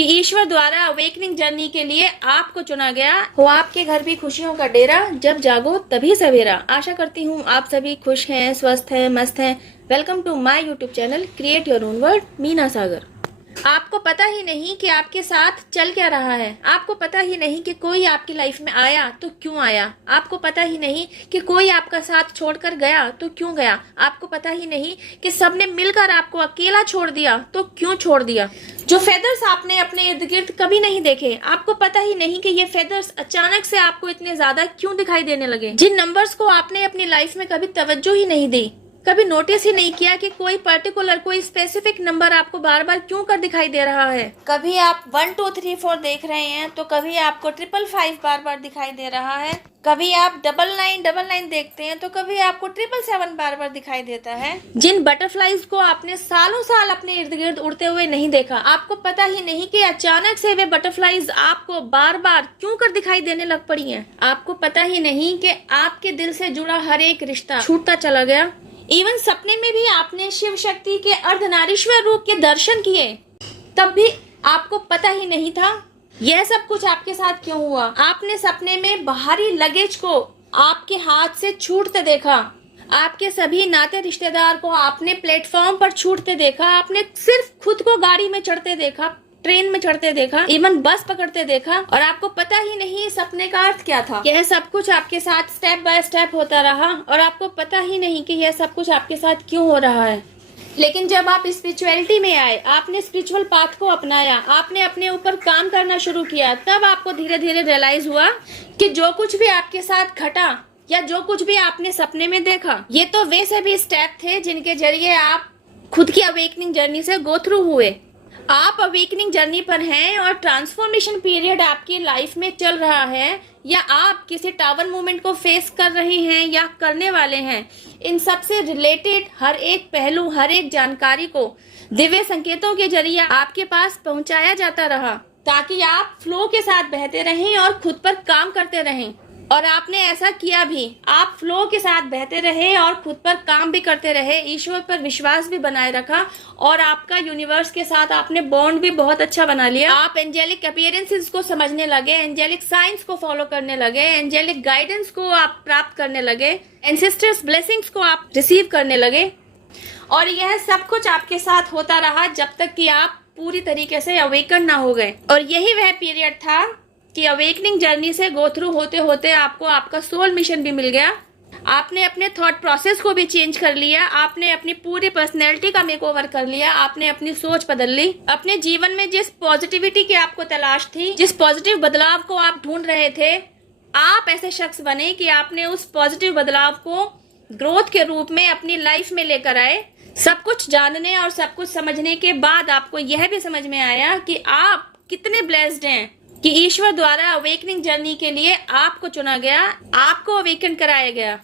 कि ईश्वर द्वारा awakening journey के लिए आपको चुना गया हो। आपके घर भी खुशियों का डेरा, जब जागो तभी सवेरा। आशा करती हूँ आप सभी खुश हैं, स्वस्थ हैं, मस्त हैं। Welcome to my YouTube channel create your own world, Meena Sagar. आपको पता ही नहीं कि आपके साथ चल क्या रहा है। आपको पता ही नहीं कि कोई आपकी लाइफ में आया तो क्यों आया। आपको पता ही नहीं कि कोई आपका साथ छोड़कर गया तो क्यों गया। आपको पता ही नहीं कि सबने मिलकर आपको अकेला छोड़ दिया तो क्यों छोड़ दिया। जो फेदर्स आपने अपने इर्द गिर्द कभी नहीं देखे, आपको पता ही नहीं कि ये फेदर्स अचानक से आपको इतने ज्यादा क्यों दिखाई देने लगे। जिन नंबर्स को आपने अपनी लाइफ में कभी तवज्जो ही नहीं दी, कभी नोटिस ही नहीं किया कि कोई पर्टिकुलर, कोई स्पेसिफिक नंबर आपको बार बार क्यों कर दिखाई दे रहा है। कभी आप 1 2 3 4 देख रहे हैं तो कभी आपको 555 बार बार दिखाई दे रहा है। कभी आप 9999 देखते हैं तो कभी आपको 777 बार बार दिखाई देता है। जिन बटरफ्लाईज को आपने सालों साल अपने इर्द गिर्द उड़ते हुए नहीं देखा, आपको पता ही नहीं कि अचानक से वे बटरफ्लाईज आपको बार बार क्यों कर दिखाई देने लग पड़ी हैं। आपको पता ही नहीं कि आपके दिल से जुड़ा हर एक रिश्ता छूटता चला गया। इवन सपने में भी आपने शिव शक्ति के अर्धनारीश्वर रूप के दर्शन किए, तब भी आपको पता ही नहीं था यह सब कुछ आपके साथ क्यों हुआ। आपने सपने में बाहरी लगेज को आपके हाथ से छूटते देखा, आपके सभी नाते रिश्तेदार को आपने प्लेटफॉर्म पर छूटते देखा, आपने सिर्फ खुद को गाड़ी में चढ़ते देखा, ट्रेन में चढ़ते देखा, इवन बस पकड़ते देखा, और आपको पता ही नहीं सपने का अर्थ क्या था। यह सब कुछ आपके साथ स्टेप बाय स्टेप होता रहा और आपको पता ही नहीं कि यह सब कुछ आपके साथ क्यों हो रहा है। लेकिन जब आप स्पिरिचुअलिटी में आए, आपने स्पिरिचुअल पाथ को अपनाया, आपने अपने ऊपर काम करना शुरू किया, तब आपको धीरे धीरे रियलाइज हुआ कि जो कुछ भी आपके साथ घटा या जो कुछ भी आपने सपने में देखा, ये तो वे सभी स्टेप थे जिनके जरिए आप खुद की अवेकनिंग जर्नी से गो थ्रू हुए। आप अवेकनिंग जर्नी पर हैं और ट्रांसफॉर्मेशन पीरियड आपकी लाइफ में चल रहा है, या आप किसी टावर मूवमेंट को फेस कर रहे हैं या करने वाले हैं। इन सब से रिलेटेड हर एक पहलू, हर एक जानकारी को दिव्य संकेतों के जरिए आपके पास पहुंचाया जाता रहा, ताकि आप फ्लो के साथ बहते रहें और खुद पर काम करते रहें। और आपने ऐसा किया भी। आप फ्लो के साथ बहते रहे और खुद पर काम भी करते रहे, ईश्वर पर विश्वास भी बनाए रखा, और आपका यूनिवर्स के साथ आपने बॉन्ड भी बहुत अच्छा बना लिया। आप एंजेलिक अपीयरेंसेस को समझने लगे, एंजेलिक साइंस को फॉलो करने लगे, एंजेलिक गाइडेंस को आप प्राप्त करने लगे, एंसेस्टर्स ब्लेसिंग्स को आप रिसीव करने लगे। और यह सब कुछ आपके साथ होता रहा जब तक कि आप पूरी तरीके से अवेकन ना हो गए। और यही वह पीरियड था कि अवेकनिंग जर्नी से गो थ्रू होते होते आपको आपका सोल मिशन भी मिल गया। आपने अपने थॉट प्रोसेस को भी चेंज कर लिया, आपने अपनी पूरी पर्सनैलिटी का मेकओवर कर लिया, आपने अपनी सोच बदल ली। अपने जीवन में जिस पॉजिटिविटी की आपको तलाश थी, जिस पॉजिटिव बदलाव को आप ढूंढ रहे थे, आप ऐसे शख्स बने कि आपने उस पॉजिटिव बदलाव को ग्रोथ के रूप में अपनी लाइफ में लेकर आए। सब कुछ जानने और सब कुछ समझने के बाद आपको यह भी समझ में आया कि आप कितने ब्लेस्ड हैं कि ईश्वर द्वारा अवेकनिंग जर्नी के लिए आपको चुना गया, आपको अवेकन कराया गया।